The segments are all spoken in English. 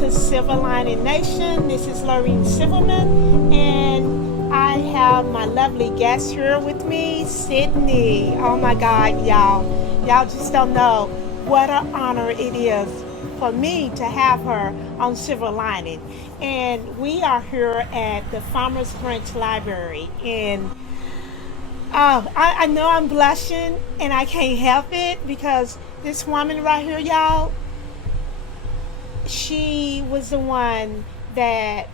to Silver Lining Nation. This is Lorene Silverman, and I have my lovely guest here with me, Sidney. Oh my God, y'all. Y'all just don't know what an honor it is for me to have her on Silver Lining. And we are here at the Farmers Branch Library. And I know I'm blushing, and I can't help it because this woman right here, y'all, she was the one that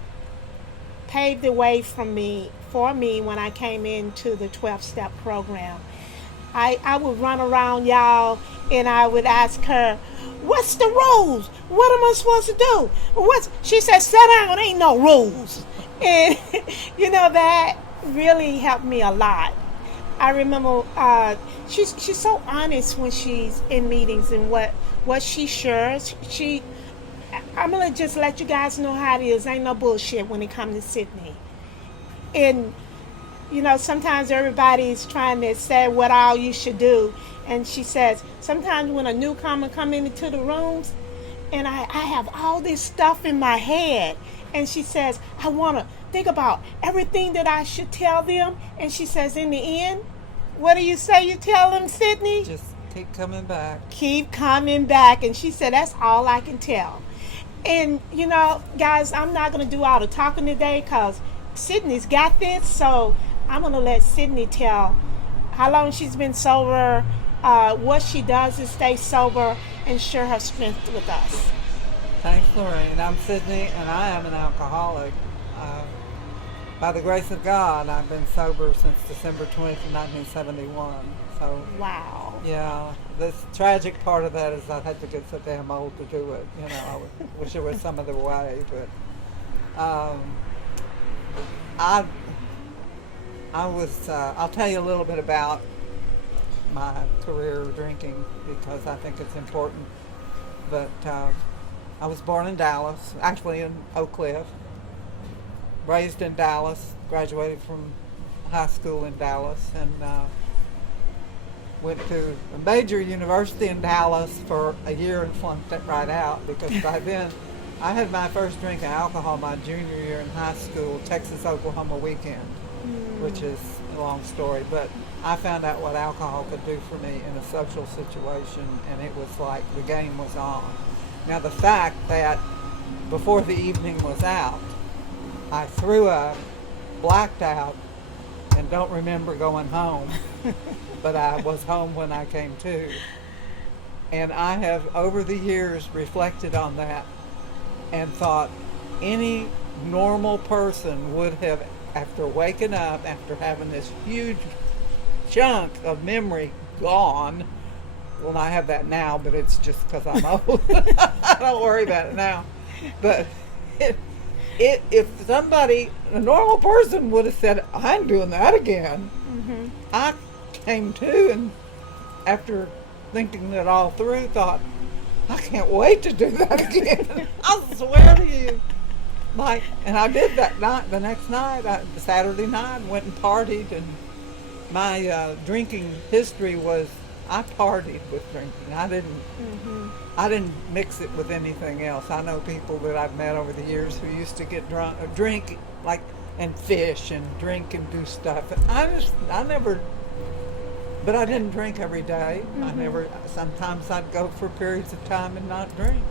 paved the way for me when I came into the 12 step program. I would run around, y'all, and I would ask her, what's the rules? What am I supposed to do? She said, sit down, ain't no rules. And that really helped me a lot. I remember she's so honest when she's in meetings and what she shares. I'm gonna just let you guys know how it is. Ain't no bullshit when it comes to Sidney. And sometimes everybody's trying to say what all you should do. And she says, sometimes when a newcomer come into the rooms and I have all this stuff in my head, and she says, I want to think about everything that I should tell them. And she says, in the end, what do you say you tell them, Sidney? Just keep coming back. Keep coming back. And she said, that's all I can tell. And, guys, I'm not going to do all the talking today because Sidney's got this. So I'm going to let Sidney tell how long she's been sober, what she does to stay sober, and share her strength with us. Thanks, Lorene. I'm Sidney, and I am an alcoholic. By the grace of God, I've been sober since December 20th, 1971. So, wow. Yeah, this tragic part of that is I had to get so damn old to do it. I wish there was some other way, but I'll tell you a little bit about my career drinking because I think it's important. But I was born in Dallas, actually in Oak Cliff, raised in Dallas, graduated from high school in Dallas, and went to a major university in Dallas for a year and flunked it right out because by then I had my first drink of alcohol my junior year in high school, Texas-Oklahoma weekend, which is a long story, but I found out what alcohol could do for me in a social situation, and it was like the game was on. Now the fact that before the evening was out, I threw up, blacked out, and don't remember going home, but I was home when I came to. And I have, over the years, reflected on that and thought any normal person would have, after waking up, after having this huge chunk of memory gone, well, I have that now, but it's just because I'm old. I don't worry about it now. But if somebody, a normal person would have said, I'm doing that again, I came to, and after thinking that all through, thought, I can't wait to do that again. I swear to you. And I did that night, the next night, Saturday night, went and partied, and my drinking history was I partied with drinking. I didn't mix it with anything else. I know people that I've met over the years who used to get drink and fish and drink and do stuff. And I never, but I didn't drink every day. Sometimes I'd go for periods of time and not drink.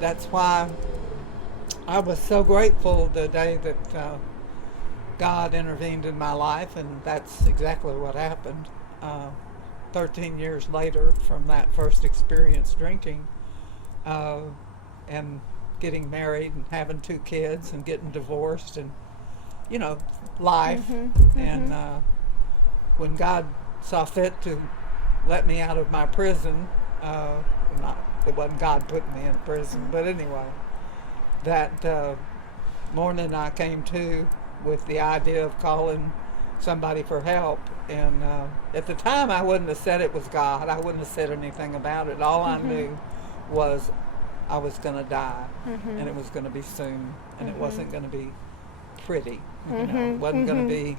That's why I was so grateful the day that God intervened in my life, and that's exactly what happened. 13 years later from that first experience drinking, and getting married and having 2 kids and getting divorced and, life. And when God saw fit to let me out of my prison, it wasn't God putting me in prison, but anyway, that morning I came to with the idea of calling somebody for help, and at the time I wouldn't have said it was God. I wouldn't have said anything about it. All I knew was I was going to die, and it was going to be soon, and it wasn't going to be pretty. It wasn't going to be,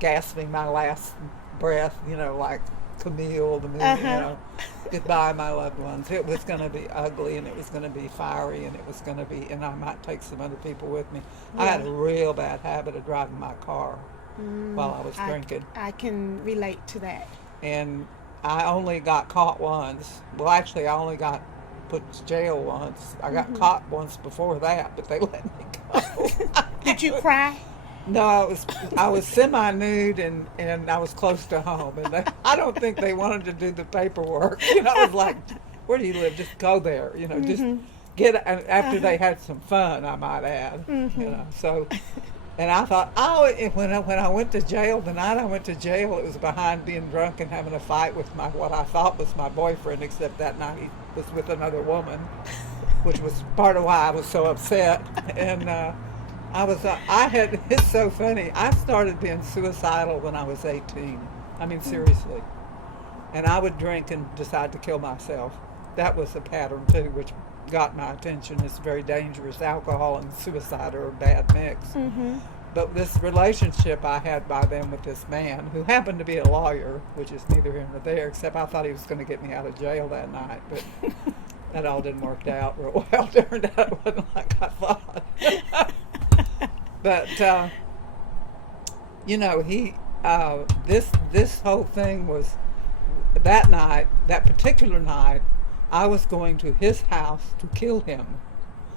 gasping my last breath, like Camille the movie. goodbye, my loved ones. It was going to be ugly, and it was going to be fiery, and it was going to be, and I might take some other people with me. I had a real bad habit of driving my car while I was drinking. I can relate to that. And I only got caught once. Well, actually, I only got put to jail once. I got caught once before that, but they let me go. Did you cry? No, I was semi-nude and I was close to home, and I don't think they wanted to do the paperwork. You know, I was like, "Where do you live? Just go there." You know, just get. After they had some fun, I might add. You know, so. And I thought, when I went to jail, the night I went to jail, it was behind being drunk and having a fight with what I thought was my boyfriend, except that night he was with another woman, which was part of why I was so upset. And it's so funny. I started being suicidal when I was 18. I mean, seriously. And I would drink and decide to kill myself. That was a pattern, too, which got my attention. It's very dangerous. Alcohol and suicide are a bad mix. But this relationship I had by then with this man, who happened to be a lawyer, which is neither here nor there, except I thought he was going to get me out of jail that night. But that all didn't work out real well. Turned out it wasn't like I thought. But, you know, this whole thing was, that particular night, I was going to his house to kill him.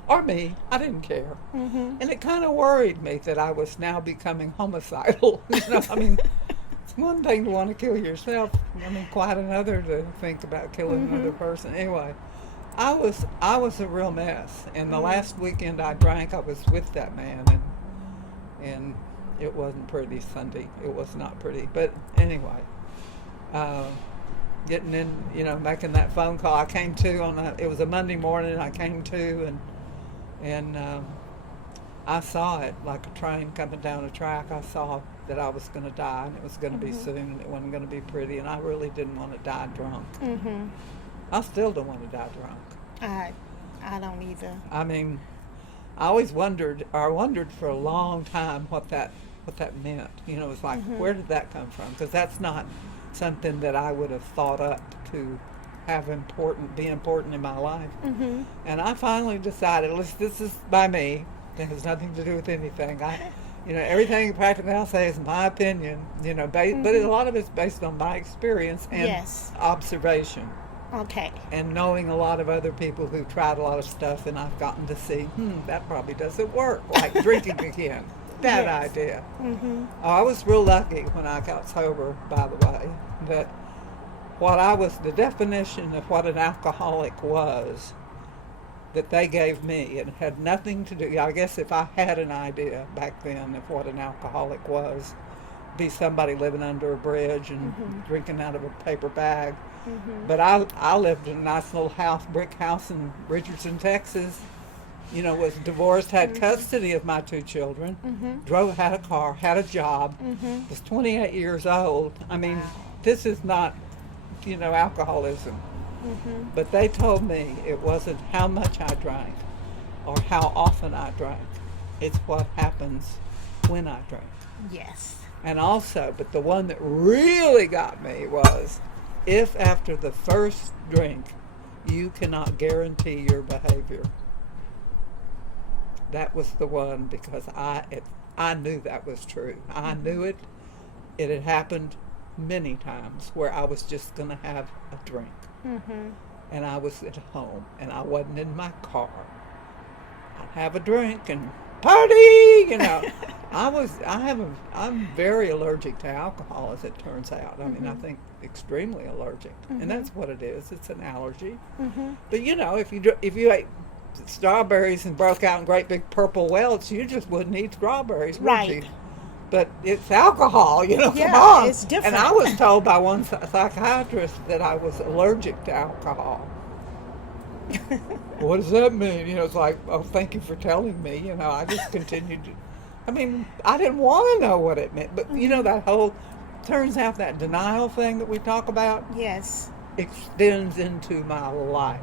Or me. I didn't care. And it kind of worried me that I was now becoming homicidal. You know, I mean, it's one thing to want to kill yourself. I mean, quite another to think about killing another person. Anyway, I was a real mess. And the last weekend I drank, I was with that man, and it wasn't pretty Sunday. It was not pretty. But anyway, getting in, you know, making that phone call. I came to it was a Monday morning. I came to and I saw it like a train coming down a track. I saw that I was going to die, and it was going to be soon, and it wasn't going to be pretty. And I really didn't want to die drunk. I still don't want to die drunk. I don't either. I mean, I always wondered for a long time what that meant. You know, it's like, where did that come from? Because that's not something that I would have thought up to be important in my life. And I finally decided, this is by me. It has nothing to do with anything. Everything practically I'll say is my opinion. You know, but a lot of it's based on my experience and observation. Okay. And knowing a lot of other people who've tried a lot of stuff, and I've gotten to see, that probably doesn't work. Like drinking again. Bad idea. I was real lucky when I got sober, by the way, that the definition of what an alcoholic was, that they gave me, it had nothing to do, I guess if I had an idea back then of what an alcoholic was, be somebody living under a bridge and drinking out of a paper bag. But I lived in a nice little brick house in Richardson, Texas. You know, was divorced, had custody of my 2 children, had a car, had a job, was 28 years old. I mean, this is not, alcoholism. But they told me it wasn't how much I drank or how often I drank. It's what happens when I drink. Yes. And also, but the one that really got me was, if after the first drink you cannot guarantee your behavior. That was the one, because I knew that was true. I knew it. It had happened many times where I was just going to have a drink. And I was at home, and I wasn't in my car. I'd have a drink and party, I'm very allergic to alcohol, as it turns out. I mean, I think extremely allergic. And that's what it is. It's an allergy. But, if you ate strawberries and broke out in great big purple welts, you just wouldn't eat strawberries, would you? But it's alcohol, come on. It's different. And I was told by one psychiatrist that I was allergic to alcohol. What does that mean? It's like, oh, thank you for telling me. I just continued to, I didn't want to know what it meant. But, that whole, turns out that denial thing that we talk about. Yes. Extends into my life.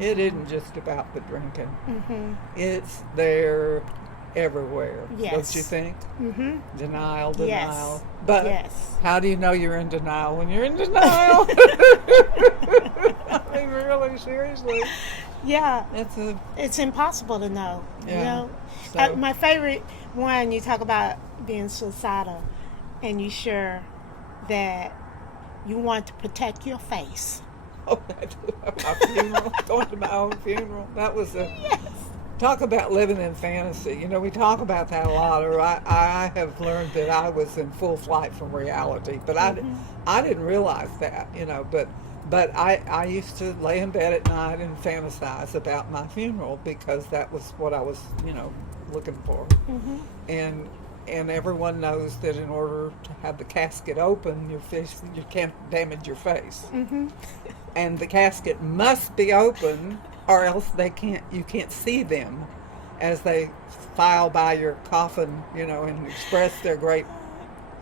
It isn't just about the drinking. It's there everywhere. Yes. Don't you think? Mm-hmm. Denial. Yes. But Yes. how do you know you're in denial when you're in denial? I mean, really, seriously. Yeah. That's It's impossible to know. Yeah. You know, So- my favorite one. You talk about being suicidal, and you sure that you want to protect your face. Oh, my funeral, going to my own funeral. That was Yes. talk about living in fantasy. You know, we talk about that a lot, or I have learned that I was in full flight from reality, but I didn't realize that, you know, but I used to lay in bed at night and fantasize about my funeral because that was what I was, you know, looking for. Mm-hmm. And everyone knows that in order to have the casket open, you can't damage your face. Mm-hmm. And the casket must be open, or else you can't see them as they file by your coffin, you know, and express their great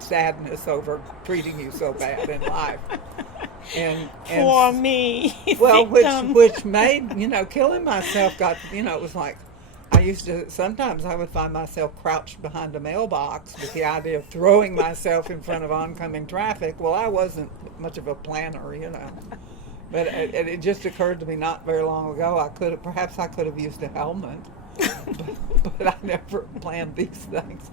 sadness over treating you so bad in life. And For me. well, victim. which made, you know, killing myself got, you know, it was like, sometimes I would find myself crouched behind a mailbox with the idea of throwing myself in front of oncoming traffic. Well, I wasn't much of a planner, you know. But it just occurred to me not very long ago, perhaps I could have used a helmet. but I never planned these things.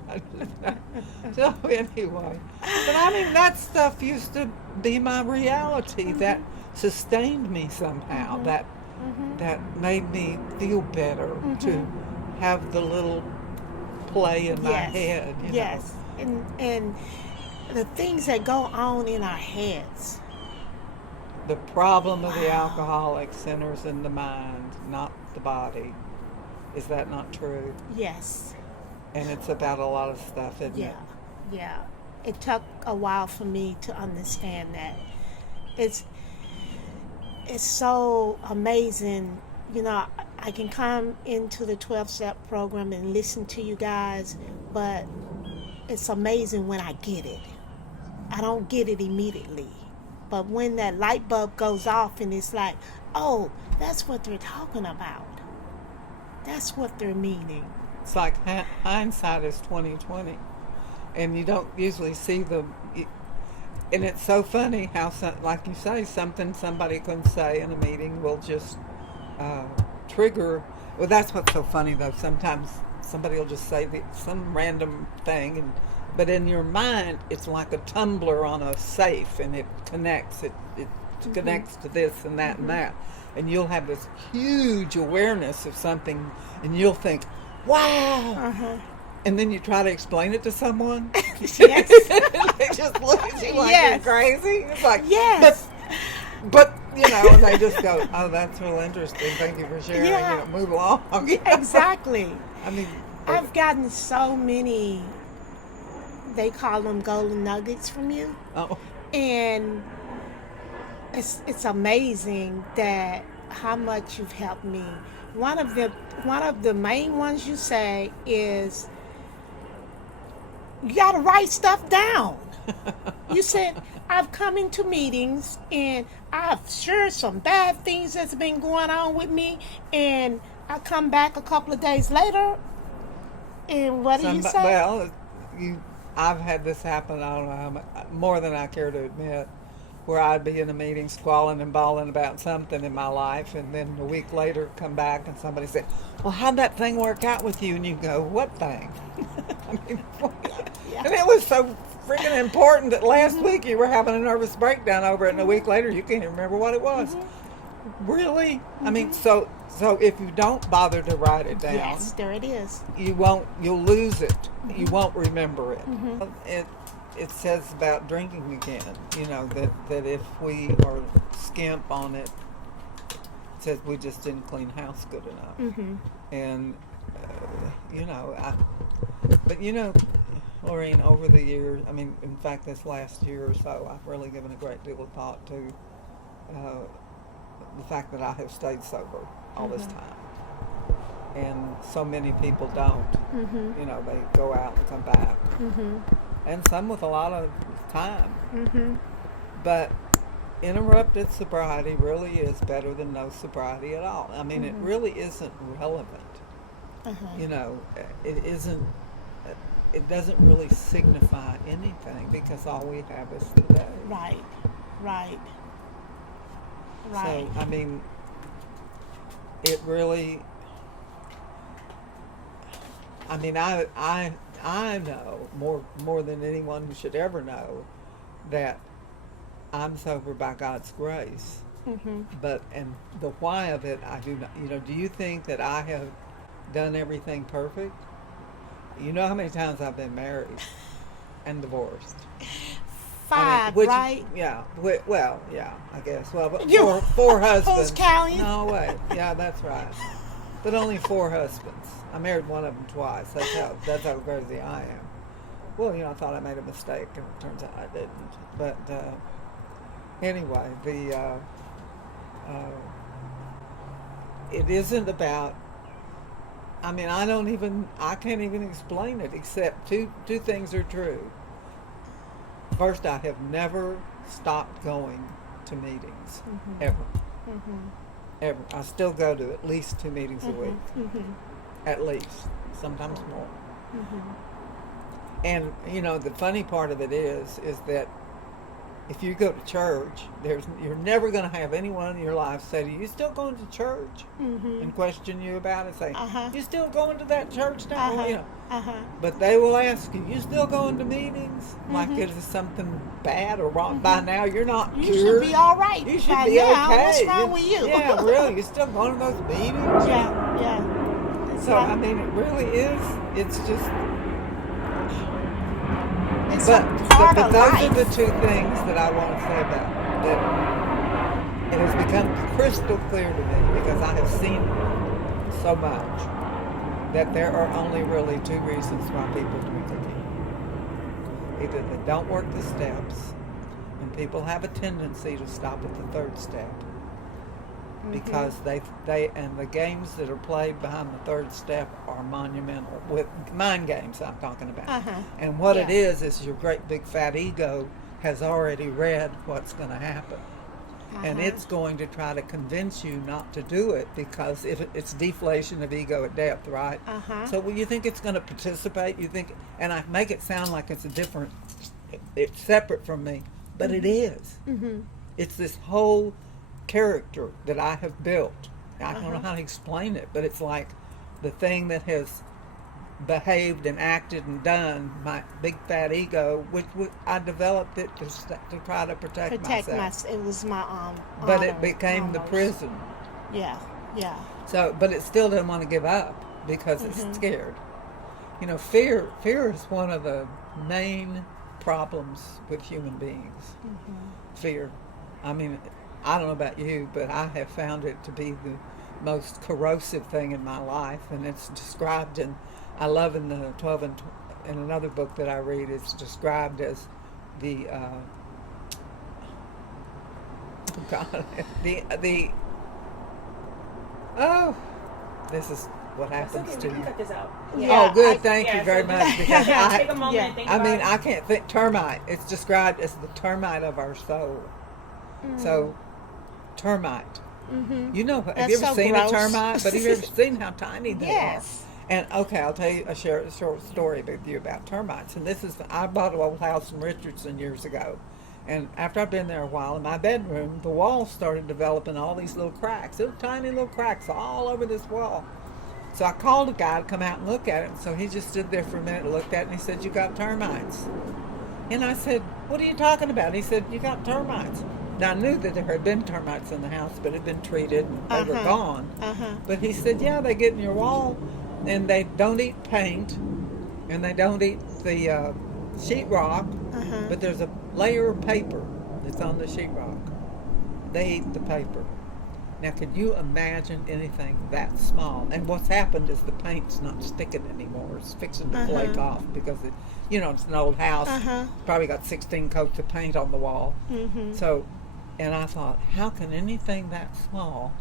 So anyway, but I mean, that stuff used to be my reality. That sustained me somehow. That made me feel better to have the little play in my head. You Yes. know? And the things that go on in our heads. The problem of the alcoholic centers in the mind, not the body. Is that not true? Yes. And it's about a lot of stuff, isn't it? Yeah. It took a while for me to understand that. It's so amazing. You know, I can come into the 12-step program and listen to you guys, but it's amazing when I get it. I don't get it immediately. But when that light bulb goes off and it's like, oh, that's what they're talking about. That's what they're meaning. It's like hindsight is 20/20, and you don't usually see and it's so funny how, like you say, something somebody couldn't say in a meeting will just trigger. Well, that's what's so funny though. Sometimes somebody will just say some random thing, but in your mind, it's like a tumbler on a safe, and it connects. It connects to this and that and that. And you'll have this huge awareness of something, and you'll think, wow. And then you try to explain it to someone. Yes. They just look at you like you're crazy. It's like, yes. But, you know, and they just go, oh, that's real interesting. Thank you for sharing. Yeah. You know, move along. Exactly. I mean, I've gotten so many, they call them golden nuggets from you. Oh. And it's amazing that how much you've helped me. One of the main ones you say is you got to write stuff down. You said, I've come into meetings and I've shared some bad things that's been going on with me, and I come back a couple of days later, and what do you say? Well, I've had this happen, I don't know how much, more than I care to admit, where I'd be in a meeting squalling and bawling about something in my life, and then a week later come back and somebody said, well, how'd that thing work out with you? And you go, what thing? I mean, and it was so freaking important that last week you were having a nervous breakdown over it, and a week later you can't even remember what it was. Really? I mean, so if you don't bother to write it down, yes, there it is. You'll lose it. You won't remember it. It says about drinking again, you know, that if we are skimp on it, it says we just didn't clean house good enough. And, you know, but you know, Lorene, over the years, I mean, in fact, this last year or so, I've really given a great deal of thought to the fact that I have stayed sober all this time. And so many people don't. You know, they go out and come back. And some with a lot of time. But interrupted sobriety really is better than no sobriety at all. I mean, it really isn't relevant. You know, it isn't. It doesn't really signify anything because all we have is today. Right. Right. So I mean, it really. I mean, I know more than anyone who should ever know that I'm sober by God's grace. But and the why of it, I do not. You know, do you think that I have done everything perfect? You know how many times I've been married and divorced? 5, right? Yeah. Well, yeah, I guess. Well, but You- four husbands. Who's counting? No, wait. Yeah, that's right. But only 4 husbands. I married one of them twice. That's how crazy I am. Well, you know, I thought I made a mistake, and it turns out I didn't. But anyway, it isn't about. I mean, I can't even explain it except two things are true. First, I have never stopped going to meetings, ever. Ever. I still go to at least 2 meetings a week. At least. Sometimes more. And, you know, the funny part of it is that if you go to church, you're never going to have anyone in your life say to you, "You still going to church?" And question you about it. Say, "You still going to that church now?" You know. But they will ask you, "You still going to meetings?" Like it is something bad or wrong. By now, you're not You cured. should be all right. You should by be now. okay. What's wrong with you? Yeah, really. You're still going to those meetings? Yeah. So, I mean, it really is. It's just... It's But a part of those life. are the 2 things that I want to say about it. That it has become crystal clear to me because I have seen so much that there are only really 2 reasons why people drink again. Either they don't work the steps, and people have a tendency to stop at the 3rd step because they and the games that are played behind the 3rd step are monumental, with mind games I'm talking about. And what it is your great big fat ego has already read what's going to happen. And it's going to try to convince you not to do it because if it's deflation of ego at depth, right? So when you think it's going to participate, you think, and I make it sound like it's it's separate from me, but it is. It's this whole character that I have built. I don't know how to explain it, but it's like the thing that has behaved and acted and done, my big fat ego, which I developed it to try to protect myself. It was my But honor, it became the almost. prison. Yeah. So, but it still doesn't want to give up because it's scared. You know, fear is one of the main problems with human beings. Fear. I mean, I don't know about you, but I have found it to be the most corrosive thing in my life, and it's described in, I love in the 12 and in another book that I read, it's described as the this is what happens to We can you. cut this out. Oh, good. Thank you very much. Because Take a moment and think I about mean, it. I can't think. Termite. It's described as the termite of our soul. So, termite. You know, have That's you ever so seen gross. a termite? But have you ever seen how tiny they Yes. are? And okay, I'll tell you a short story with you about termites. And this is, I bought an old house in Richardson years ago. And after I'd been there a while, in my bedroom, the wall started developing all these little cracks. Little tiny little cracks all over this wall. So I called a guy to come out and look at it. So he just stood there for a minute and looked at it, and he said, "You got termites." And I said, "What are you talking about?" He said, "You got termites." Now I knew that there had been termites in the house, but it had been treated and they were gone. But he said, "Yeah, they get in your wall, and they don't eat paint, and they don't eat the sheetrock, but there's a layer of paper that's on the sheetrock. They eat the paper." Now, could you imagine anything that small? And what's happened is the paint's not sticking anymore. It's fixing to flake off because it's an old house. Probably got 16 coats of paint on the wall. So, and I thought, how can anything that small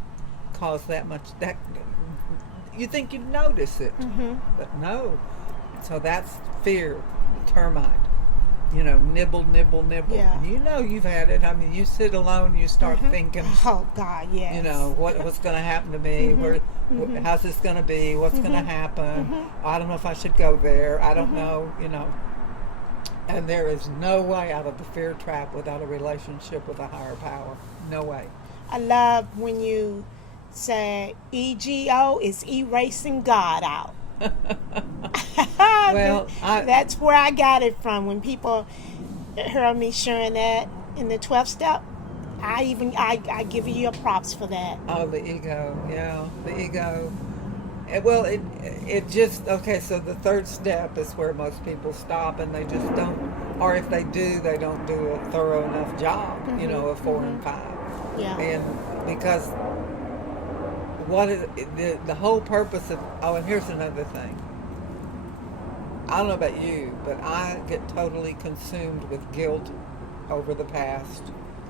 cause that much? That you think you'd notice it, but no. So that's fear, termite. nibble, nibble, nibble. Yeah. And you've had it. I mean, you sit alone, you start thinking, Oh God, yes. what's going to happen to me? How's this going to be? What's going to happen? I don't know if I should go there. I don't know, And there is no way out of the fear trap without a relationship with a higher power. No way. I love when you say EGO is erasing God out. Well, that's where I got it from. When people heard me sharing that in the 12th step, I give you your props for that. Oh, the ego, yeah, the ego. Well, it just, okay, so the third step is where most people stop, and they just don't, or if they do, they don't do a thorough enough job, of 4 and 5. Yeah. And because the whole purpose of, and here's another thing. I don't know about you, but I get totally consumed with guilt over the past.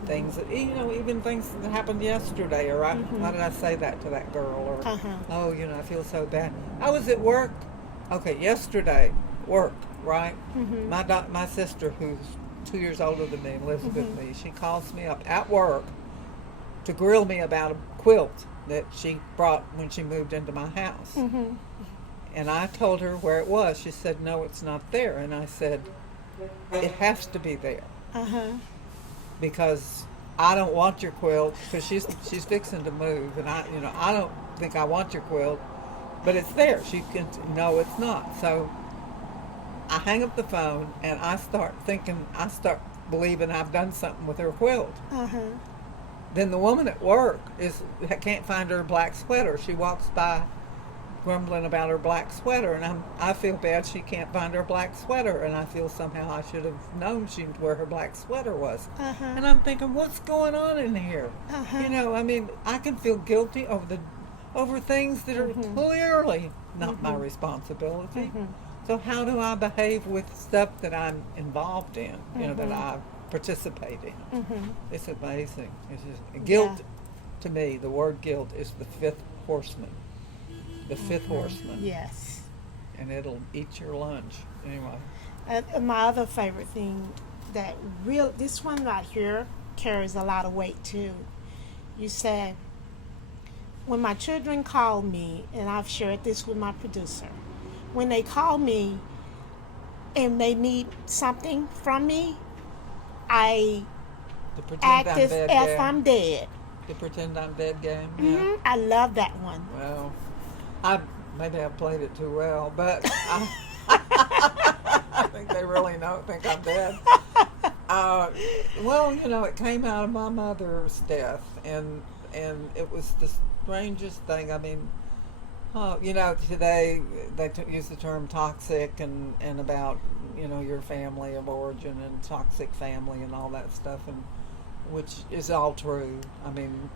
Things that, even things that happened yesterday, or why did I say that to that girl, or I feel so bad. I was at work, yesterday, work, right? My sister, who's 2 years older than me and lives with me, she calls me up at work to grill me about a quilt that she brought when she moved into my house. And I told her where it was. She said, no, it's not there. And I said, it has to be there. Because I don't want your quilt, because she's fixing to move, and I don't think I want your quilt, but it's there. She can, no, it's not. So I hang up the phone, and I start believing I've done something with her quilt. Then the woman at work can't find her black sweater. She walks by grumbling about her black sweater, and I feel bad she can't find her black sweater, and I feel somehow I should have known where her black sweater was. And I'm thinking, what's going on in here? I mean, I can feel guilty over things that are clearly not my responsibility. So how do I behave with stuff that I'm involved in, that I participate in? It's amazing. It's just guilt. To me, the word guilt is the fifth horseman. The fifth horseman. Yes. And it'll eat your lunch. Anyway. My other favorite thing this one right here carries a lot of weight too. You said, when my children call me, and I've shared this with my producer, when they call me and they need something from me, I act as if I'm dead. The pretend I'm dead game? Yeah. I love that one. Well, maybe I played it too well, but I think they really don't think I'm dead. Well, it came out of my mother's death, and it was the strangest thing. I mean, today they use the term toxic and about your family of origin and toxic family and all that stuff, and which is all true. I mean,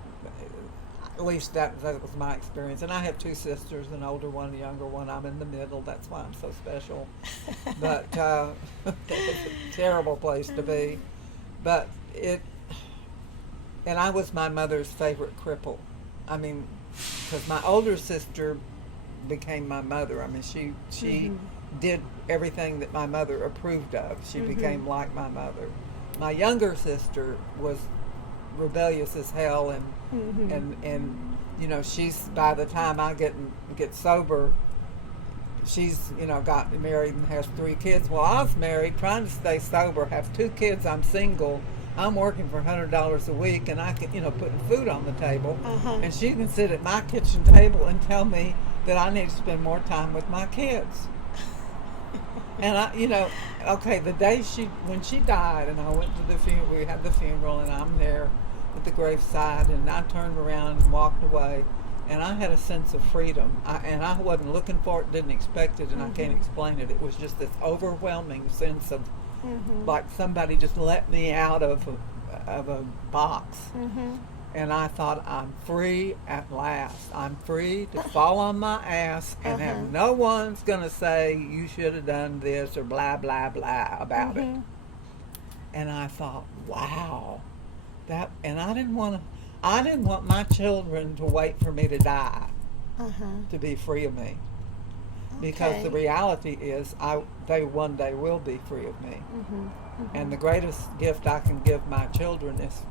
at least that was my experience. And I have 2 sisters, an older one, a younger one. I'm in the middle. That's why I'm so special. But it's a terrible place to be. But and I was my mother's favorite cripple. I mean, because my older sister became my mother. I mean, she did everything that my mother approved of. She became like my mother. My younger sister was rebellious as hell, and she's, by the time I get sober, she's got married and has 3 kids. Well, I was married, trying to stay sober, have 2 kids. I'm single. I'm working for $100 a week, and I can putting food on the table, and she can sit at my kitchen table and tell me that I need to spend more time with my kids. And the day when she died, and I went to the funeral, we had the funeral, and I'm there at the graveside, and I turned around and walked away, and I had a sense of freedom. I wasn't looking for it, didn't expect it, and I can't explain it. It was just this overwhelming sense of like somebody just let me out of a box. And I thought, I'm free at last. I'm free to fall on my ass and have no one's going to say you should have done this or blah, blah, blah about it. And I thought, wow. And I didn't want my children to wait for me to die to be free of me. because the Okay. reality is they one day will be free of me. And the greatest gift I can give my children is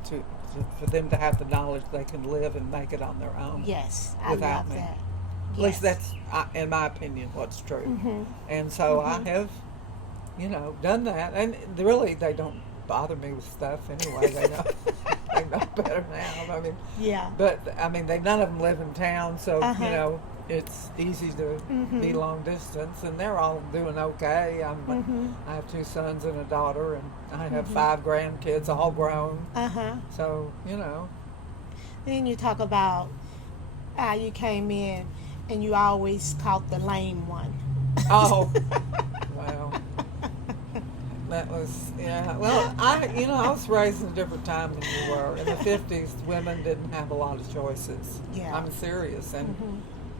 for them to have the knowledge they can live and make it on their own Yes, I without love me. that. At least Yes. that's, in my opinion, what's true. Mm-hmm. And so I have, done that. And really, they don't bother me with stuff anyway. They know, they know better now. I mean, Yeah. but I mean, none of them live in town, so Uh-huh. it's easy to be long distance, and they're all doing okay. I have 2 sons and a daughter, and I have 5 grandkids, all grown. Uh-huh. So Then you talk about how you came in and you always caught the lame one. oh well, that was Well, I was raised in a different time than you were. In the 50s, women didn't have a lot of choices. Yeah. I'm serious, and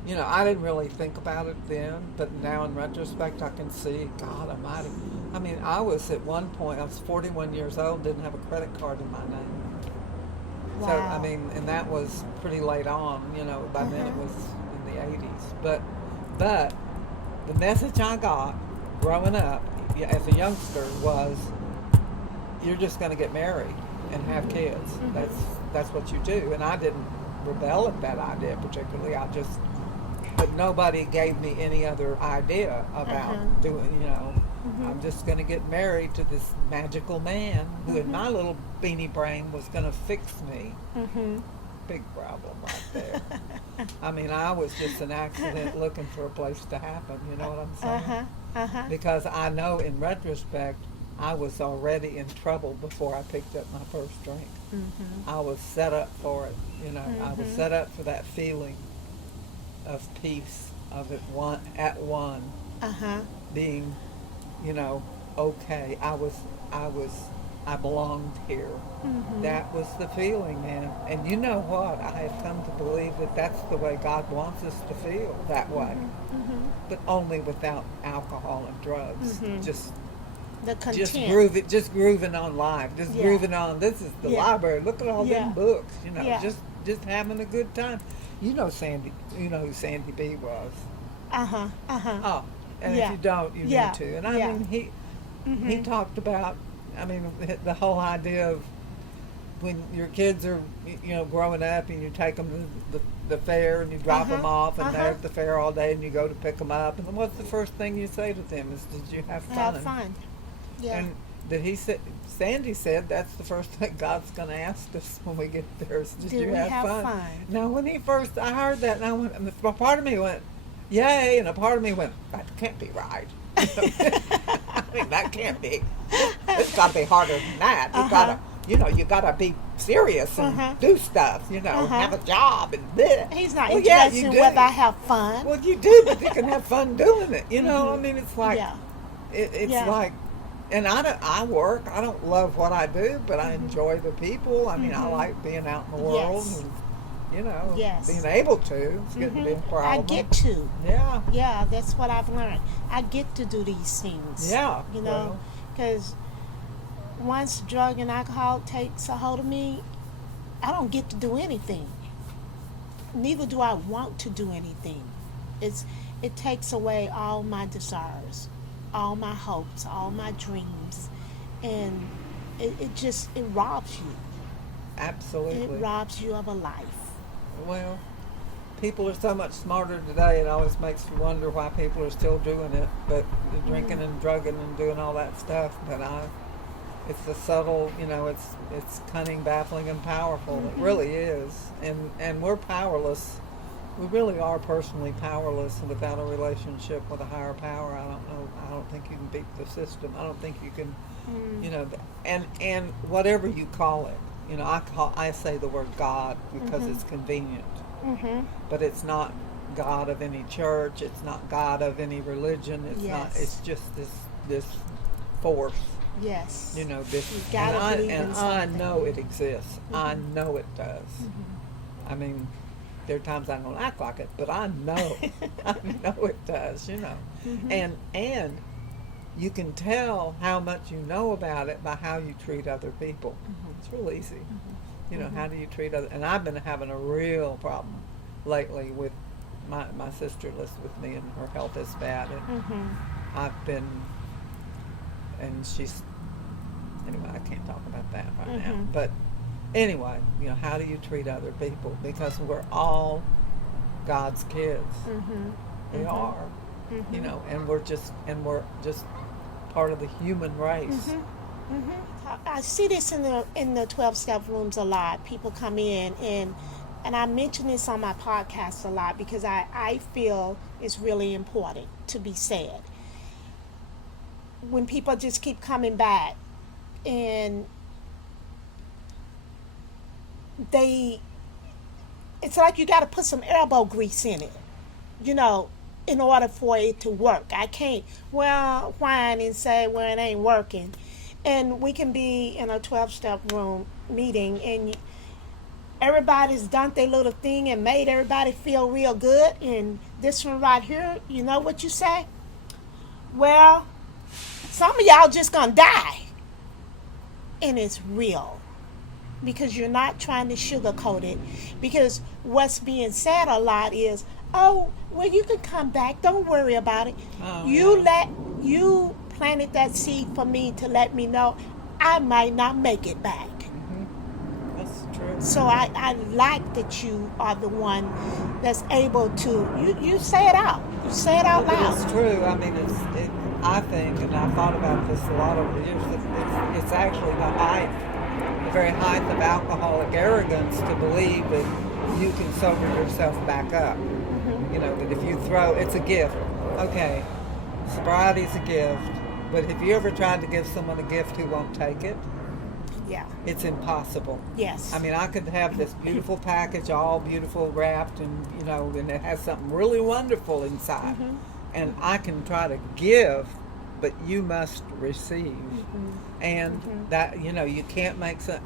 I didn't really think about it then, but now in retrospect, I can see, God almighty. I mean, I was at one point, I was 41 years old, didn't have a credit card in my name. Wow. So, I mean, and that was pretty late on, by then it was in the 80s. But the message I got growing up as a youngster was, you're just going to get married and have kids. That's what you do. And I didn't rebel at that idea particularly. But nobody gave me any other idea about doing, I'm just going to get married to this magical man who in my little beanie brain was going to fix me. Big problem right there. I mean, I was just an accident looking for a place to happen, you know what I'm saying? Because I know in retrospect, I was already in trouble before I picked up my first drink. I was set up for it, I was set up for that feeling of peace, of it at one, being, okay. I belonged here. That was the feeling, man. And you know what? I have come to believe that that's the way God wants us to feel, that way. But only without alcohol and drugs. Just the content. just grooving on life. Just grooving on, this is the library. Look at all them books. Just having a good time. You know Sandy. You know who Sandy B was. Oh, and if you don't, you need to. And I mean, he talked about, the whole idea of when your kids are, growing up and you take them to the fair and you drop them off and they're at the fair all day and you go to pick them up. And then what's the first thing you say to them is, did you have fun? Have fun. Yeah. And did he say, Sandy said that's the first thing God's going to ask us when we get there is, did you have fun? Now, when I heard that, and I went, a part of me went, yay, and a part of me went, that can't be right. I mean, that can't be. It's got to be harder than that. You got to be serious and do stuff, have a job and this. He's not interested in whether I have fun. Well, you do, but you can have fun doing it, I mean, it's like, it's like, and I work. I don't love what I do, but I enjoy the people. I mean, I like being out in the world and, being able to. It's getting to be a problem. I get to. Yeah. Yeah, that's what I've learned. I get to do these things. Yeah. Because once drug and alcohol takes a hold of me, I don't get to do anything. Neither do I want to do anything. It takes away all my desires, all my hopes, all my dreams, and it robs you. Absolutely. It robs you of a life. Well, people are so much smarter today. It always makes you wonder why people are still doing it, but drinking and drugging and doing all that stuff. But it's the subtle, it's cunning, baffling, and powerful. It really is. And we're powerless. We really are personally powerless without a relationship with a higher power. I don't know. I don't think you can beat the system. I don't think you can, and whatever you call it. I say the word God because it's convenient. But it's not God of any church. It's not God of any religion. It's not. It's just this force. Yes. This. You gotta believe in something. I know it exists. I know it does. I mean, there are times I don't act like it, but I know. I know it does. And you can tell how much you know about it by how you treat other people. It's real easy. How do you treat other? And I've been having a real problem lately with my sister lives with me, and her health is bad, and I've been, and she's, anyway, I can't talk about that right now. But anyway, how do you treat other people? Because we're all God's kids. We are, and we're just part of the human race. I see this in the 12-step rooms a lot. People come in, and I mention this on my podcast a lot because I feel it's really important to be said. When people just keep coming back, and it's like you got to put some elbow grease in it, in order for it to work. I can't, whine and say, it ain't working. And we can be in a 12-step room meeting, and everybody's done their little thing and made everybody feel real good. And this one right here, you know what you say? Well, some of y'all just gonna die. And it's real. Because you're not trying to sugarcoat it. Because what's being said a lot is, you can come back. Don't worry about it. You planted that seed for me to let me know I might not make it back. That's true. So I like that you are the one that's able to, you say it out. You say it out loud. It's true. I mean, I think, and I've thought about this a lot over the years, it's actually the very height of alcoholic arrogance to believe that you can sober yourself back up. That if you it's a gift. Okay, sobriety's a gift, but have you ever tried to give someone a gift who won't take it? Yeah. It's impossible. Yes. I mean, I could have this beautiful package, all beautiful wrapped, and and it has something really wonderful inside. And I can try to give, but you must receive. And that, you can't make some,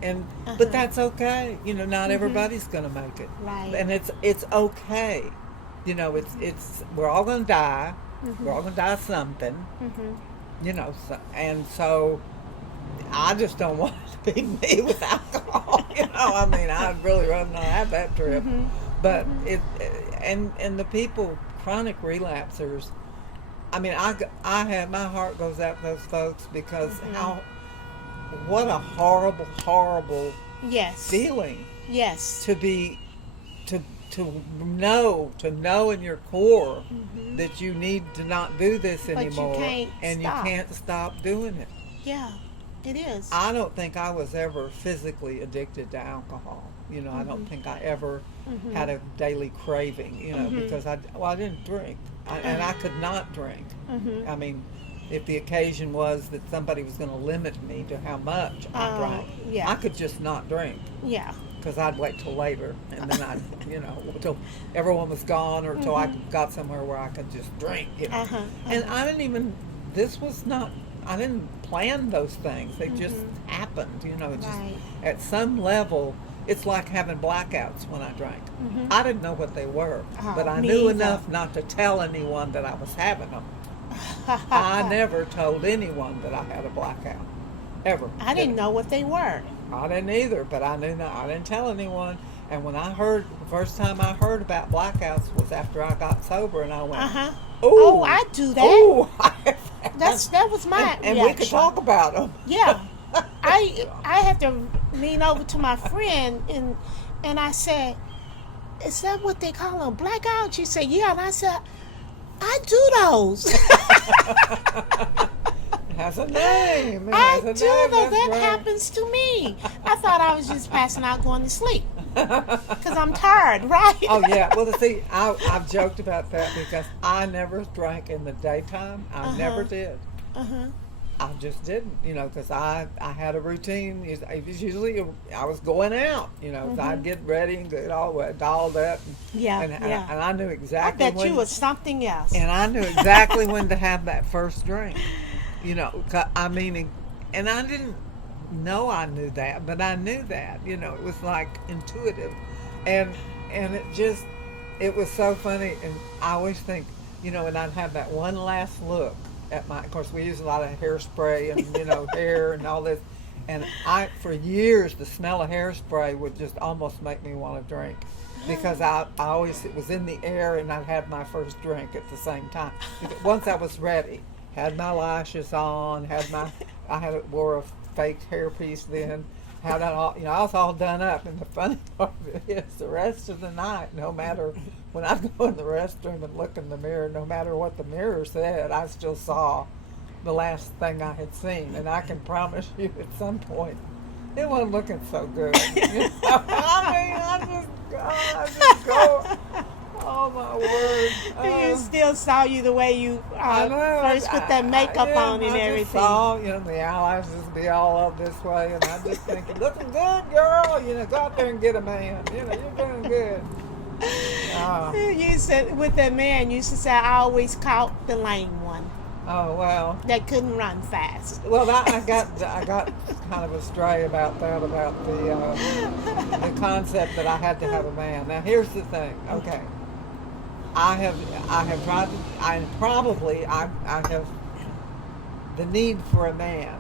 but that's okay. Not everybody's going to make it. Right. And it's okay. We're all going to die. We're all going to die of something. So I just don't want it to be me with alcohol. I mean, I'd really rather not have that trip. But and the people, chronic relapsers, I mean, my heart goes out to those folks because what a horrible feeling. Yes. To know in your core that you need to not do this anymore, you can't stop doing it. Yeah, it is. I don't think I was ever physically addicted to alcohol. I don't think I ever had a daily craving. Because I didn't drink, and I could not drink. I mean, if the occasion was that somebody was going to limit me to how much I drank, I could just not drink. Yeah. Because I'd wait till later, and then I'd, till everyone was gone, or till I got somewhere where I could just drink, And I didn't I didn't plan those things. They just happened, just at some level. It's like having blackouts when I drank. I didn't know what they were, but I knew enough not to tell anyone that I was having them. I never told anyone that I had a blackout, ever. I didn't know what they were. I didn't either, but I knew not. I didn't tell anyone. And when the first time I heard about blackouts was after I got sober, and I went, "Oh, I do that." Oh, that was my and reaction. We could talk about them. Yeah, I had to lean over to my friend and I said, "Is that what they call them, blackout?" She said, "Yeah," and I said, "I do those." Has a name. I do know that happens to me. I thought I was just passing out going to sleep because I'm tired, right? Oh, yeah. Well, see, I've joked about that because I never drank in the daytime. I never did. I just didn't, because I had a routine. It was usually, I was going out, so I'd get ready and get all dolled up. And I knew exactly I bet you was something else. And I knew exactly when to have that first drink. I mean, and I didn't know I knew that, but I knew that, it was like intuitive. And it was so funny. And I always think, and I'd have that one last look at of course we use a lot of hairspray and, hair and all this. And for years, the smell of hairspray would just almost make me want to drink. because I always, it was in the air, and I'd have my first drink at the same time. Once I was ready, had my lashes on, wore a fake hairpiece then, had it all, I was all done up. And the funny part of it is, the rest of the night, no matter, when I go in the restroom and look in the mirror, no matter what the mirror said, I still saw the last thing I had seen. And I can promise you, at some point, it wasn't looking so good. I just go, oh my word. You still saw you the way you first put that makeup on and everything. I just saw, the eyelashes be all up this way, and I just thinking, looking good, girl. Go out there and get a man. You're doing good. You said, with that man, you used to say, I always caught the lame one. Oh, well. That couldn't run fast. Well, I got kind of astray about that, about the concept that I had to have a man. Now, here's the thing. Okay, I have tried to, I have the need for a man,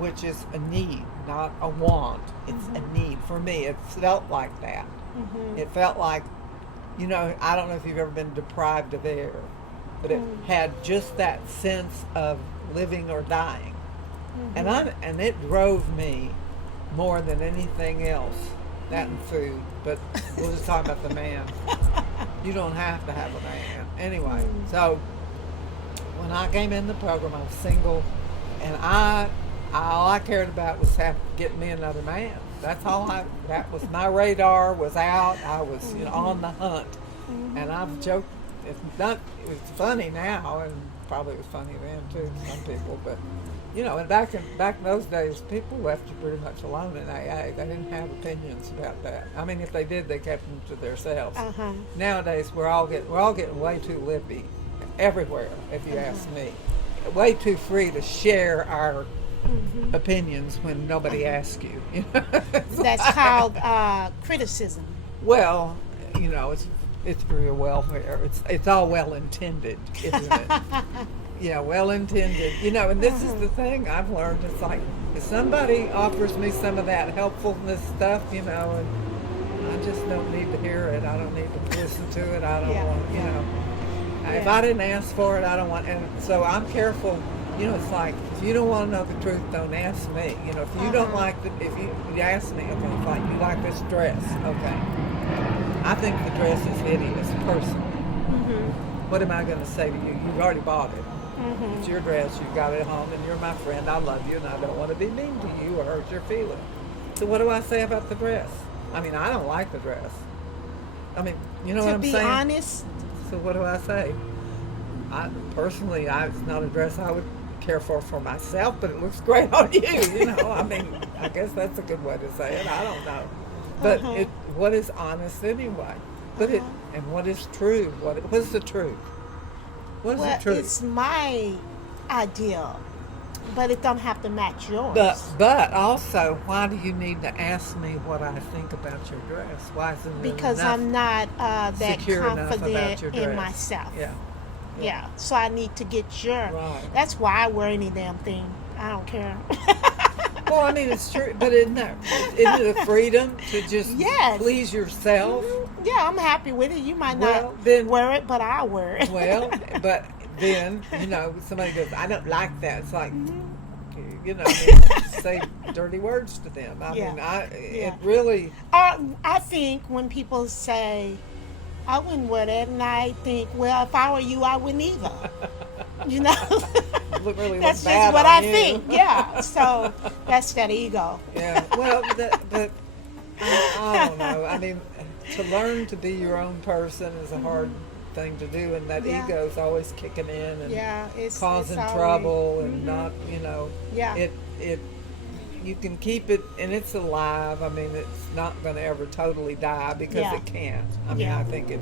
which is a need, not a want. It's a need for me. It felt like that. It felt like, I don't know if you've ever been deprived of air, but it had just that sense of living or dying. And it drove me more than anything else, that and food. But we'll just talk about the man. You don't have to have a man. Anyway, so when I came in the program, I was single, and all I cared about was getting me another man. That's all that was my radar was out. I was on the hunt. And I've joked, it was funny now, and probably was funny then too to some people, but and back in those days, people left you pretty much alone in AA. They didn't have opinions about that. I mean, if they did, they kept them to themselves. Nowadays, we're all getting way too lippy everywhere, if you ask me. Way too free to share our opinions when nobody asks you. That's called criticism. Well, it's for your welfare. It's all well intended, isn't it? Yeah, well intended. And this is the thing I've learned. It's like, if somebody offers me some of that helpfulness stuff, and I just don't need to hear it. I don't need to listen to it. I don't want, if I didn't ask for it, I don't want. And so I'm careful. It's like, if you don't want to know the truth, don't ask me. If you don't like if you ask me, okay, fine, you like this dress, okay. I think the dress is hideous, personally. What am I going to say to you? You've already bought it. It's your dress. You've got it at home, and you're my friend. I love you, and I don't want to be mean to you or hurt your feelings. So what do I say about the dress? I mean, I don't like the dress. I mean, you know what I'm saying? To be honest. So what do I say? Personally, it's not a dress I would care for myself, but it looks great on you. I mean, I guess that's a good way to say it. I don't know. But what is honest anyway? But and what is true? What is the truth? What is the truth? It's my idea, but it don't have to match yours. But also, why do you need to ask me what I think about your dress? Why isn't it because enough I'm not that confident your in dress? myself. Yeah. So I need to get your. Right. That's why I wear any damn thing. I don't care. Well, I mean, it's true, but isn't it a freedom to just please yourself? Yeah, I'm happy with it. You might not wear it, but I wear it. Well, but then, somebody goes, I don't like that. It's like, say dirty words to them. I mean, it really... I think when people say, I wouldn't wear that, and I think, well, if I were you, I wouldn't either. That's just what I think. Yeah. So that's that ego. Yeah. Well, but I don't know. I mean, to learn to be your own person is a hard thing to do, and that ego's always kicking in and it's causing trouble and not, Yeah. It you can keep it, and it's alive. I mean, it's not going to ever totally die because it can't. I mean, I think it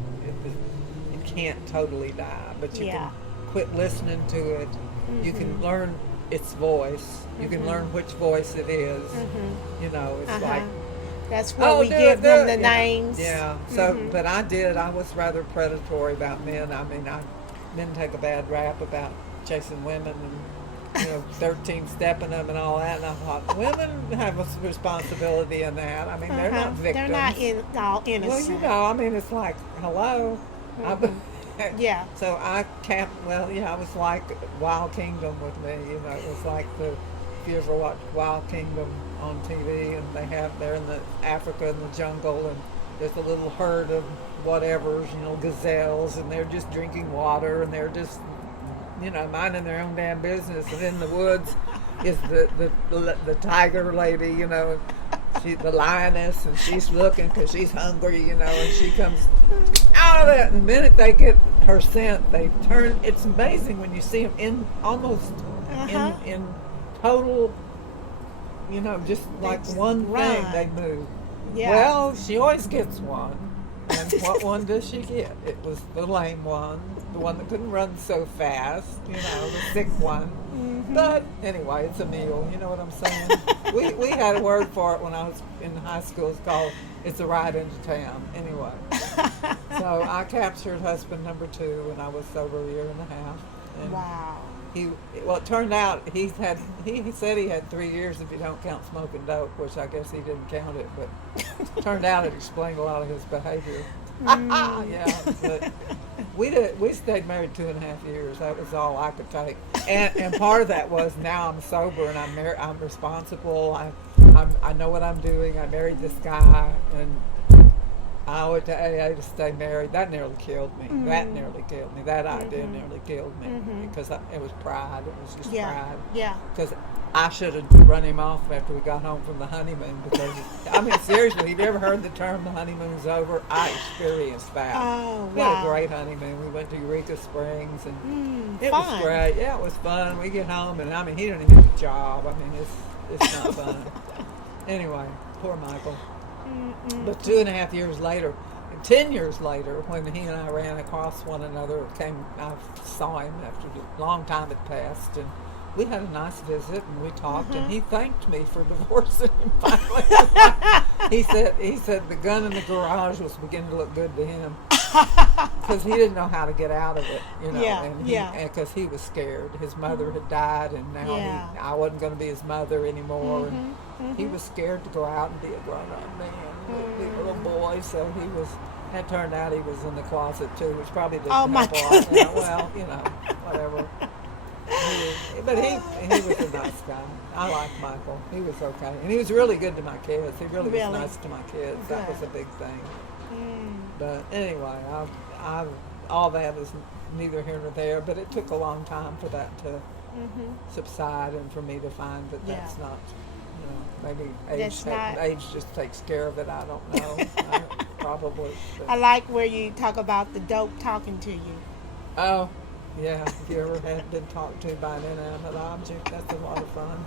can't totally die, but you can quit listening to it. You can learn its voice. You can learn which voice it is. It's like, that's what we give them the names. Yeah. So, but I was rather predatory about men. I mean, men take a bad rap about chasing women and 13 stepping them and all that. And I thought, women have a responsibility in that. I mean, they're not victims. They're not all innocent. Well, I mean, it's like, hello. Yeah. So I it was like Wild Kingdom with me. It was like if you ever watch Wild Kingdom on TV, and they're in the Africa in the jungle, and there's a little herd of whatevers, gazelles, and they're just drinking water, and they're just, minding their own damn business. And in the woods is the tiger lady, the lioness, and she's looking because she's hungry, and she comes out of it. And the minute they get her scent, they turn. It's amazing when you see them in almost in total, just like one thing they move. Yeah. Well, she always gets one. And what one does she get? It was the lame one, the one that couldn't run so fast, the sick one. Mm-hmm. But anyway, it's a meal. You know what I'm saying? we had a word for it when I was in high school. It's called "It's a Ride into Town." Anyway, so I captured husband number 2 when I was sober a year and a half. And wow. It turned out he said he had 3 years if you don't count smoking dope, which I guess he didn't count it, but turned out it explained a lot of his behavior. Yeah, but we stayed married 2.5 years. That was all I could take, and part of that was now I'm sober and I'm responsible. I know what I'm doing. I married this guy, and I went to AA to stay married. That nearly killed me. Mm-hmm. That nearly killed me. That idea nearly killed me because it was pride. It was just pride. Yeah. Because I should have run him off after we got home from the honeymoon. Because I mean, seriously, have you ever heard the term "the honeymoon's over"? I experienced that. Oh, wow. We had a great honeymoon. We went to Eureka Springs, and it was great. Yeah, it was fun. We get home, and I mean, he didn't even have a job. I mean, it's not fun. Anyway, poor Michael. But 2.5 years later, 10 years later, when he and I ran across one another, I saw him after a long time had passed, and we had a nice visit, and we talked, and he thanked me for divorcing him finally. he said the gun in the garage was beginning to look good to him because he didn't know how to get out of it, and because he was scared. His mother had died, and now I wasn't going to be his mother anymore, and he was scared to go out and be a grown-up man, be a little boy. So it turned out he was in the closet too, which probably didn't help a lot. Well, whatever. But he was a nice guy. I liked Michael. He was okay, and he was really good to my kids. He really was nice to my kids. Good. That was a big thing. But anyway, all that is neither here nor there. But it took a long time for that to subside, and for me to find that that's not. Maybe age just takes care of it. I don't know. Probably. I like where you talk about the dope talking to you. Oh, yeah. If you ever had been talked to by an inanimate object, that's a lot of fun.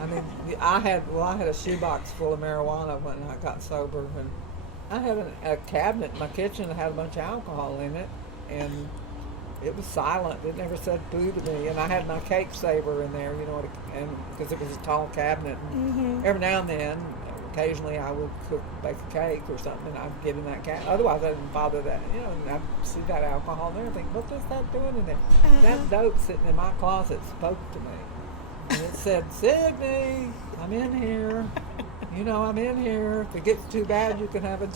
I mean, I had a shoebox full of marijuana when I got sober, and I had a cabinet in my kitchen that had a bunch of alcohol in it, and it was silent. It never said boo to me. And I had my cake saver in there, and because it was a tall cabinet. And every now and then, occasionally I would bake a cake or something, and I'd get in that cabinet. Otherwise, I didn't bother that. And I'd see that alcohol there and think, what is that doing in there? That dope sitting in my closet spoke to me. And it said, Sidney, I'm in here. I'm in here. If it gets too bad, you can have a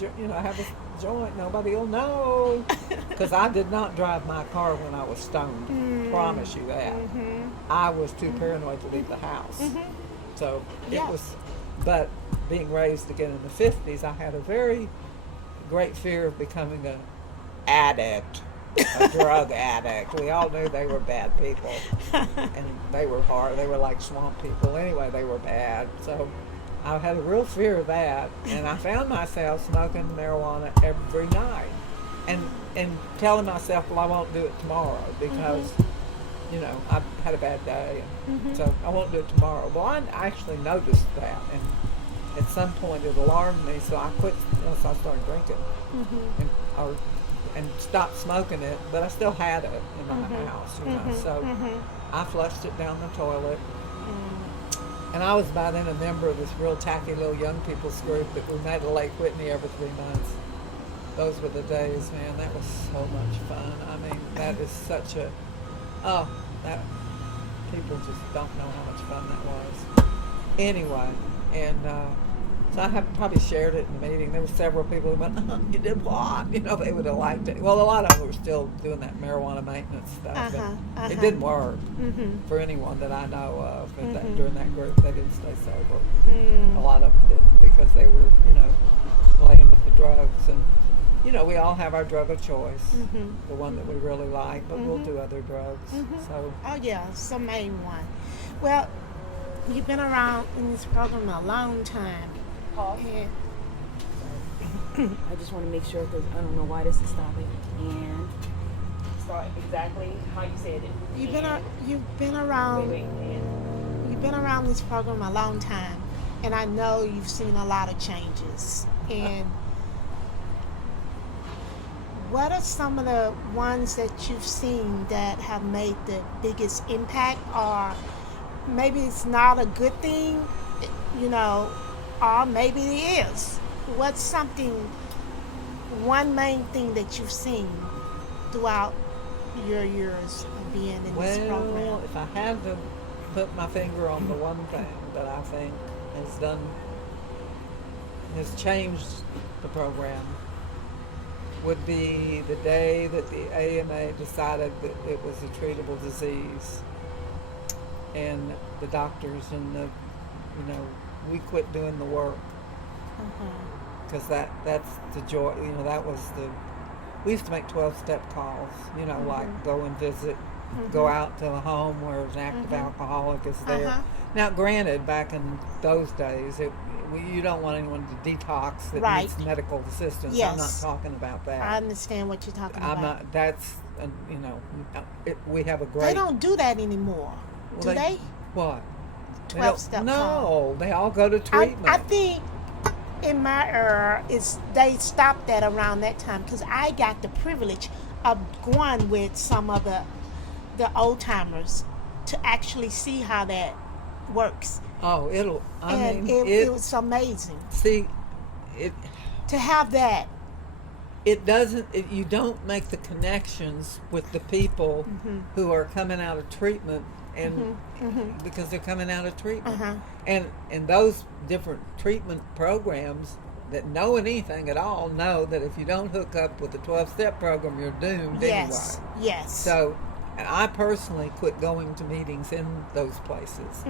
joint. Nobody will know. Because I did not drive my car when I was stoned. Promise you that. I was too paranoid to leave the house. So it was. But being raised again in the 50s, I had a very great fear of becoming an addict, a drug addict. We all knew they were bad people, and they were hard. They were like swamp people. Anyway, they were bad. So I had a real fear of that, and I found myself smoking marijuana every night, and telling myself, well, I won't do it tomorrow because, I had a bad day, and so I won't do it tomorrow. Well, I actually noticed that, and at some point it alarmed me, so I quit. So I started drinking, and stopped smoking it, but I still had it in my house, So I flushed it down the toilet. And I was by then a member of this real tacky little young people's group that we met at Lake Whitney every 3 months. Those were the days, man. That was so much fun. I mean, that is such a, people just don't know how much fun that was. Anyway, and so I have probably shared it in the meeting. There were several people who went, "You did what?" You know, they would have liked it. Well, a lot of them were still doing that marijuana maintenance stuff. And it didn't work for anyone that I know of. And during that group, they didn't stay sober. A lot of them didn't because they were, you know, playing with the drugs. And, you know, we all have our drug of choice, the one that we really like, but we'll do other drugs. So. Oh, yeah, it's the main one. Well, you've been around in this program a long time. Pause. And I just want to make sure because I don't know why this is stopping. And start exactly how you said it. you've been around. Wait, and You've been around this program a long time, and I know you've seen a lot of changes. And what are some of the ones that you've seen that have made the biggest impact, or maybe it's not a good thing, you know, or maybe it is? What's one main thing that you've seen throughout your years of being in this program? Well, if I had to put my finger on the one thing that I think has changed the program, would be the day that the AMA decided that it was a treatable disease, and the doctors and the, you know, we quit doing the work because that's the joy. You know, that was we used to make 12-step calls. You know, like go and visit, go out to a home where an active alcoholic is there. Now, granted, back in those days, you don't want anyone to detox that needs medical assistance. Yes. I'm not talking about that. I understand what you're talking about. I'm not. That's you know, we have a great. They don't do that anymore, do they? What? 12-step No, call. they all go to treatment. I think in my era, they stopped that around that time because I got the privilege of going with some of the old timers to actually see how that works. Oh, it was amazing. See, to have that. It doesn't. You don't make the connections with the people who are coming out of treatment, and because they're coming out of treatment, and those different treatment programs that know anything at all know that if you don't hook up with the 12-step program, you're doomed anyway. Yes. So, and I personally quit going to meetings in those places.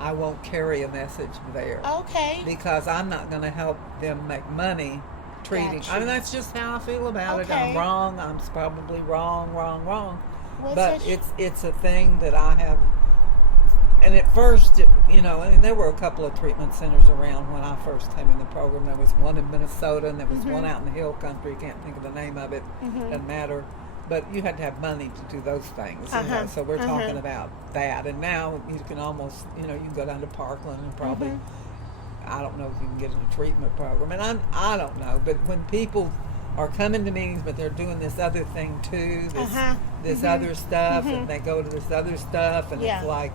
I won't carry a message there. Okay. Because I'm not going to help them make money treating. Gotcha. I mean, that's just how I feel about it. I'm wrong. I'm probably wrong. But it's a thing that I have. And at first, you know, and there were a couple of treatment centers around when I first came in the program. There was one in Minnesota, and there was one out in the Hill Country. Can't think of the name of it. Doesn't matter. But you had to have money to do those things. You know? So we're talking about that. And now you can almost, you know, you can go down to Parkland and probably, I don't know if you can get in a treatment program. And I don't know. But when people are coming to meetings, but they're doing this other thing too, this other stuff, and they go to this other stuff, and it's like,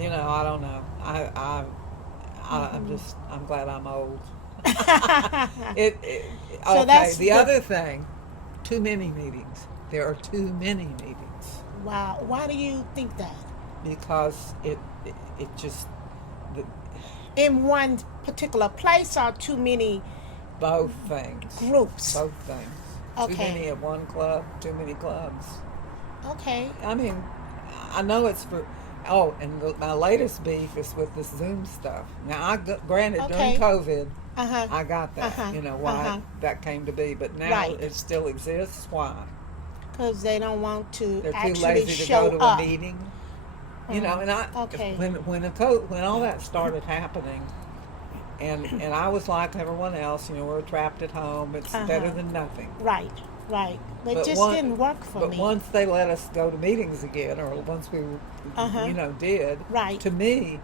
you know, I don't know. I'm glad I'm old. So that's the other thing, too many meetings. There are too many meetings. Wow. Why do you think that? Because it just in one particular place, or too many both things. Groups. Both things. Okay. Too many at one club, too many clubs. Okay. I mean, I know it's for. Oh, and my latest beef is with this Zoom stuff. Now, granted, during COVID, I got that. You know why that came to be, but now it still exists. Why? Because they don't want to. They're actually too lazy to show go to up. a meeting. You know, and when all that started happening, and I was like everyone else. You know, we're trapped at home. It's better than nothing. Right. But it just didn't work for me. But once they let us go to meetings again, or once we, you know, did, to me,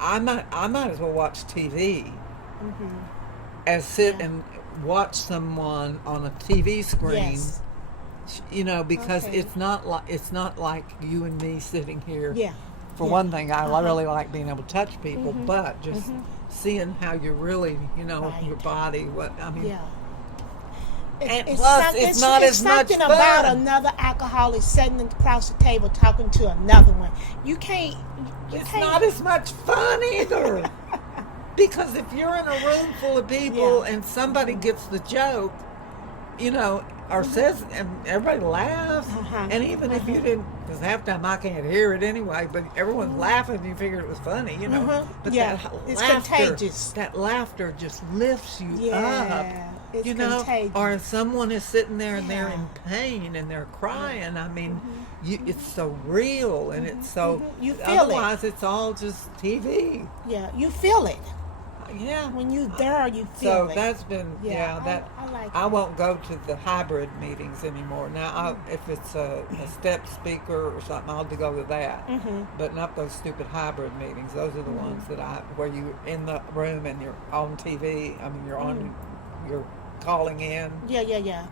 I might as well watch TV as sit and watch someone on a TV screen. Yes. You know, because it's not like you and me sitting here. Yeah. For one thing, I really like being able to touch people, but just seeing how you really, you know, your body. What I mean. Yeah. And plus, it's not as much something about fun. another alcoholic sitting across the table talking to another one. You can't. It's not as much fun either. Because if you're in a room full of people and somebody gets the joke, you know, or says, and everybody laughs, and even if you didn't, because half the time I can't hear it anyway, but everyone's laughing, you figured it was funny, you know. But that it's laughter, contagious. that laughter just lifts you up. It's You know, contagious. or if someone is sitting there and they're in pain and they're crying, I mean, it's so real and it's so. You feel it. Otherwise, it's all just TV. Yeah, you feel it. Yeah. When you there, you feel So it. that's been I like I it. won't go to the hybrid meetings anymore. Now, if it's a step speaker or something, I'll go to that. But not those stupid hybrid meetings. Those are the ones that where you're in the room and you're on TV. I mean, you're calling in. Yeah.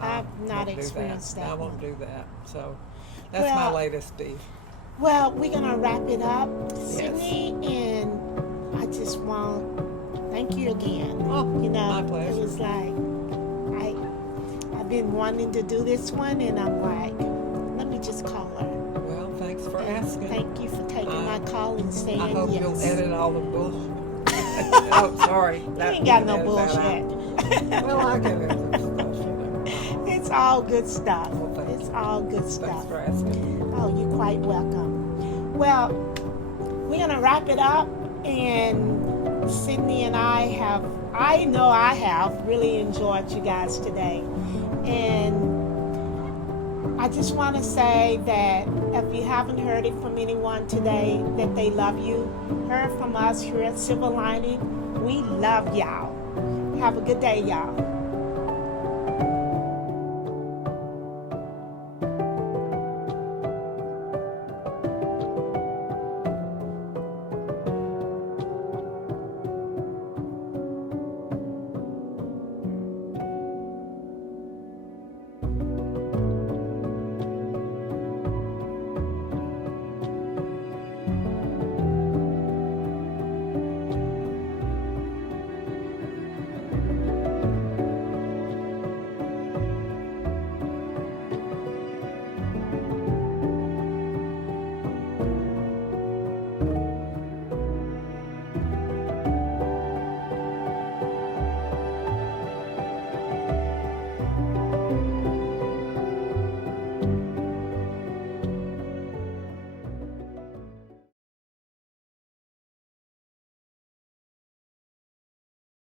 I've not won't do experienced that I won't one. do that. So that's my Well, latest beef. Well, we're gonna wrap it up, Yes. Sidney, and I just want to thank you again. Oh, You know, my pleasure. it was like I've been wanting to do this one, and I'm like, let me just call her. Well, thanks for And asking. thank you for taking my call and saying I hope yes. you'll edit all the bullshit. Oh, sorry. You ain't got no edit that bullshit. out. Well, I can edit some stuff, you know. It's all good stuff. Well, thank It's you. all good Thanks stuff. for asking. Oh, you're quite welcome. Well, we're going to wrap it up. And Sidney and I have really enjoyed you guys today. And I just want to say that if you haven't heard it from anyone today, that they love you, heard from us here at Silver Lining, we love y'all. Have a good day, y'all.